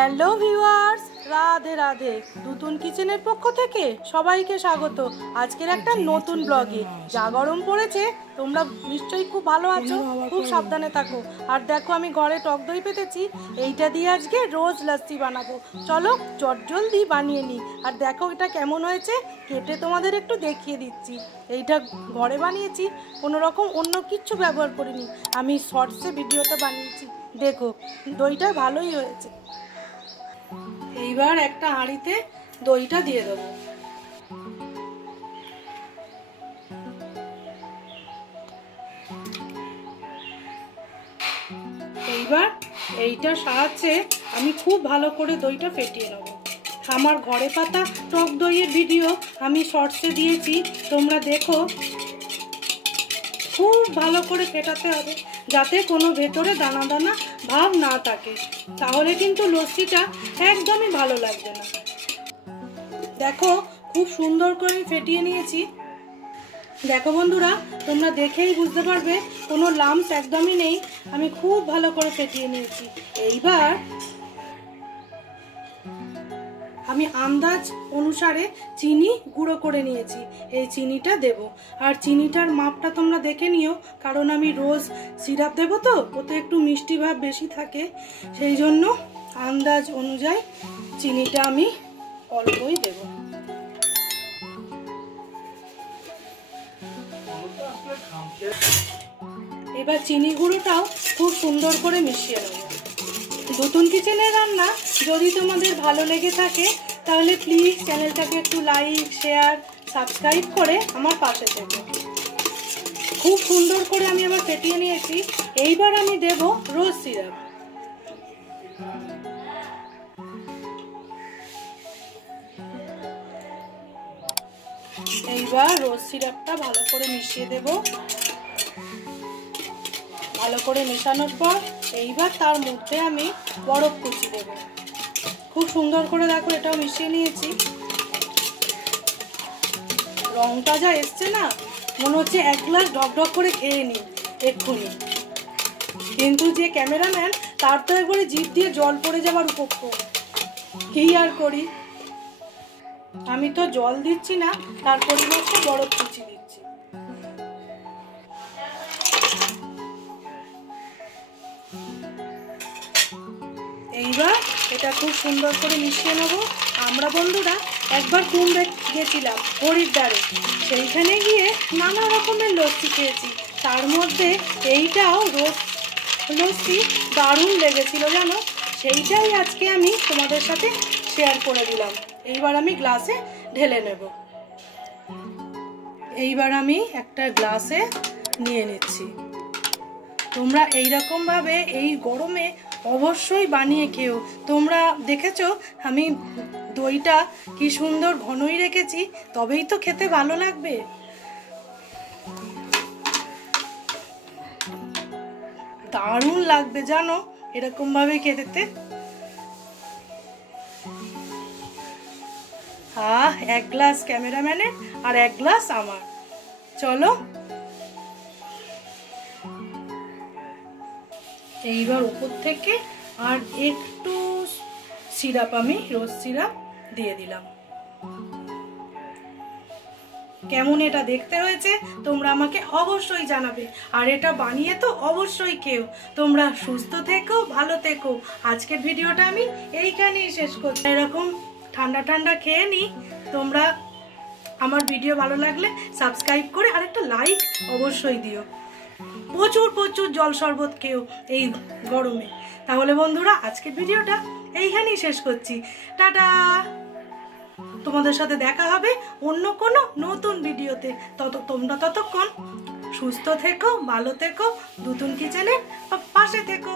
Hello viewers, Radhe Radhe. নতুন কিচেনের পক্ষ থেকে সবাইকে স্বাগত আজকের একটা নতুন ব্লগে। যা গরম পড়েছে, তোমরা নিশ্চয়ই খুব ভালো আছো, খুব সাবধানে থাকো। আর দেখো, আমি ঘরে টক দই পেতেছি, এইটা দিয়ে আজকে রোজ লস্যি বানাবো। চলো চটজলদি বানিয়ে নিই। আর দেখো এটা কেমন হয়েছে, কেটে তোমাদের একটু দেখিয়ে দিচ্ছি। এইটা ঘরে বানিয়েছি, কোনো রকম অন্য কিচ্ছু ব্যবহার করিনি। আমি শর্টসে ভিডিওটা বানিয়েছি, দেখো দইটা ভালোই হয়েছে। এইবার একটা হাঁড়িতে দইটা দিয়ে দেবো। এইবার এইটার সাহায্যে আমি খুব ভালো করে দইটা ফেটিয়ে নেব। আমার ঘরে পাতা টক দইয়ের ভিডিও আমি শর্টসে দিয়েছি, তোমরা দেখো। খুব ভালো করে ফেটাতে হবে যাতে কোনো ভেতরে দানা দানা ভাব না থাকে, তাহলে কিন্তু লস্যিটা একদমই ভালো লাগবে না। দেখো খুব সুন্দর করে ফেটিয়ে নিয়েছি। দেখো বন্ধুরা, তোমরা দেখেই বুঝতে পারবে কোনো লাম্পস একদমই নেই। আমি খুব ভালো করে ফেটিয়ে নিয়েছি। এইবার আমি আন্দাজ অনুসারে চিনি গুঁড়ো করে নিয়েছি, এই চিনিটা দেব। আর চিনিটার মাপটা তোমরা দেখে নিও, কারণ আমি রোজ সিরাপ দেবো তো, ওতে একটু মিষ্টি ভাব বেশি থাকে, সেই জন্য আন্দাজ অনুযায়ী চিনিটা আমি অল্পই দেব। এবার চিনি গুঁড়োটাও খুব সুন্দর করে মিশিয়ে নেব। নতুন কিচেনের রান্না যদি তোমাদের ভালো লেগে থাকে, তাহলে প্লিজ চ্যানেলটাকে একটু লাইক, শেয়ার, সাবস্ক্রাইব করে আমার পাশে থেকো। খুব সুন্দর করে আমি আবার ফেটিয়ে নিয়েছি। এইবার আমি দেব রোজ সিরাপ। এইবার রোজ সিরাপটা ভালো করে মিশিয়ে দেব। ভালো করে মেশানোর পর এইবার তার মধ্যে আমি বরফ কুচি দেব। খুব সুন্দর করে দেখো এটাও মিশিয়ে নিয়েছি। রংটা যা এসছে না, মনে হচ্ছে এক গ্লাস ঢকঢক করে খেয়ে নিই এক্ষুনি। কিন্তু যে ক্যামেরাম্যান, তার তো একবারে জিভ দিয়ে জল পড়ে যাবার উপক্রম। কি আর করি, আমি তো জল দিচ্ছি না, তার পরিবর্তে বরফ কুচি দিচ্ছি। এইবার এটা খুব সুন্দর করে মিশিয়ে নেব। আমরা বন্ধুরা একবার কুম্ভে গেছিলাম হরিদ্বারে, সেইখানে গিয়ে নানা রকমের লস্যি খেয়েছি, তার মধ্যে এইটাও রোজ লস্যি দারুণ লেগেছিল জানো। সেইটাই আজকে আমি তোমাদের সাথে শেয়ার করে দিলাম। এইবার আমি গ্লাসে ঢেলে নেব। এইবার আমি একটা গ্লাসে নিয়ে নিচ্ছি। তোমরা এইরকম ভাবে এই গরমে অবশ্যই বানিয়ে খেও। তোমরা দেখেছো আমি দইটা কি সুন্দর ঘনই রেখেছি, তবেই তো খেতে ভালো লাগবে। দারুণ লাগবে জানো এরকম ভাবে খেতে। এক গ্লাস ক্যামেরাম্যানের আর এক গ্লাস আমার। চলো এইবার উপর থেকে আর একটু সিরাপ, আমি রোজ সিরাপ দিয়ে দিলাম। কেমন এটা দেখতে হয়েছে তোমরা আমাকে অবশ্যই জানাবে। আর এটা বানিয়ে তো অবশ্যই খেও। তোমরা সুস্থ থেকো, ভালো থেকো। আজকের ভিডিওটা আমি এইখানেই শেষ করছি। এরকম ঠান্ডা ঠান্ডা খেয়ে নি। তোমরা আমার ভিডিও ভালো লাগলে সাবস্ক্রাইব করে আর একটা লাইক অবশ্যই দিও। প্রচুর প্রচুর জল শরবত খেও এই গরমে। তাহলে বন্ধুরা আজকের ভিডিওটা এইখানেই শেষ করছি। টাটা। তোমাদের সাথে দেখা হবে অন্য কোনো নতুন ভিডিওতে। তোমরা ততক্ষণ সুস্থ থেকো, ভালো থেকো, নতুন কিচেনের পাশে থেকো।